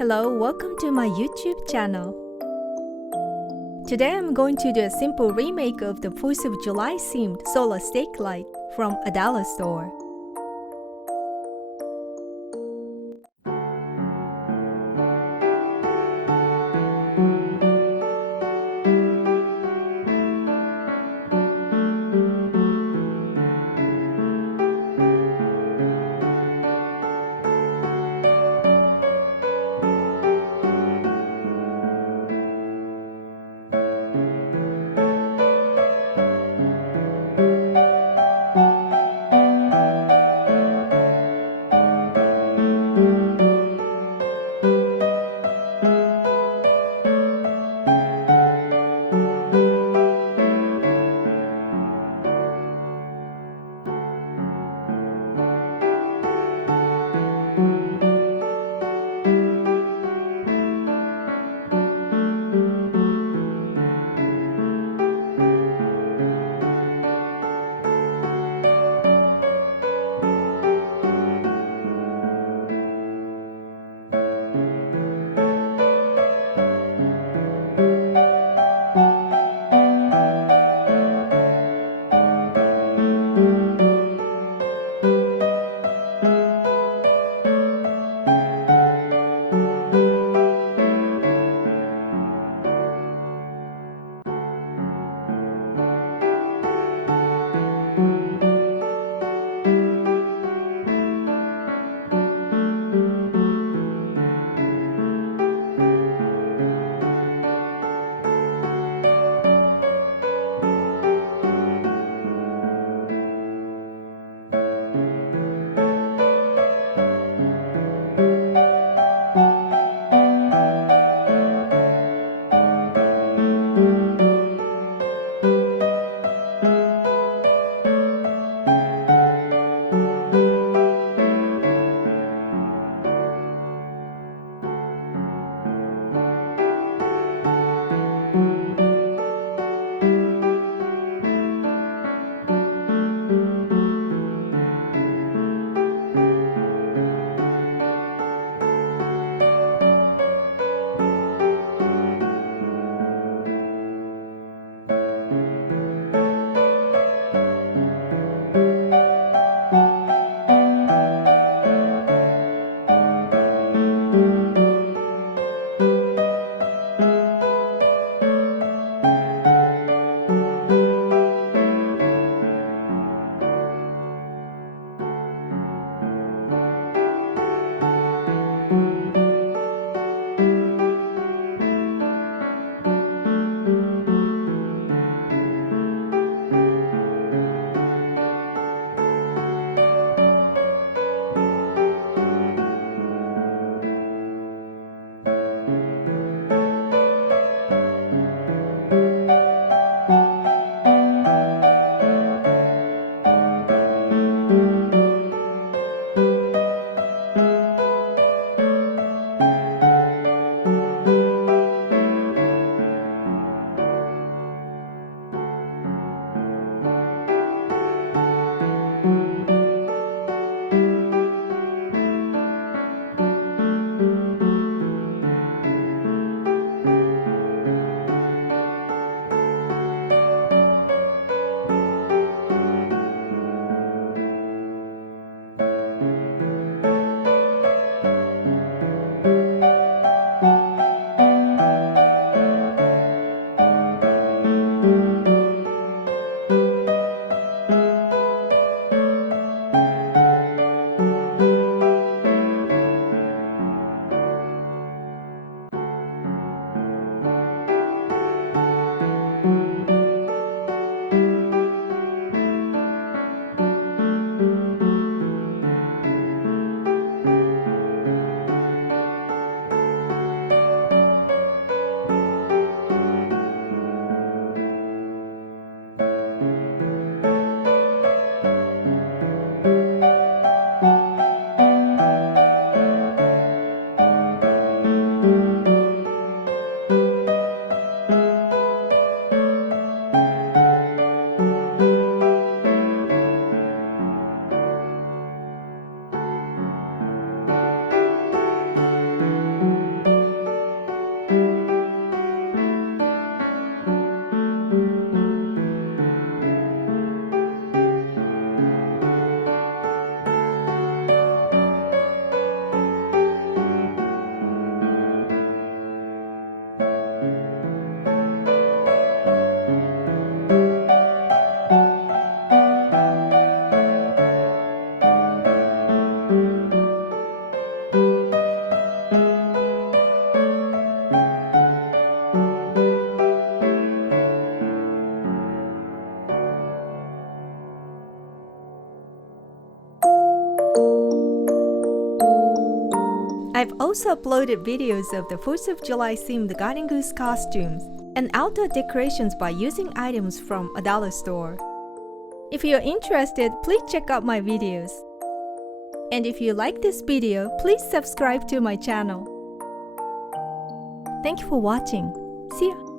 Hello, welcome to my YouTube channel. Today I'm going to do a simple remake of the 4th of July themed solar stake light from a dollar store. I've also uploaded videos of the 4th of July themed Golden Goose costumes and outdoor decorations by using items from a dollar store. If you're interested, please check out my videos. And if you like this video, please subscribe to my channel. Thank you for watching. See ya!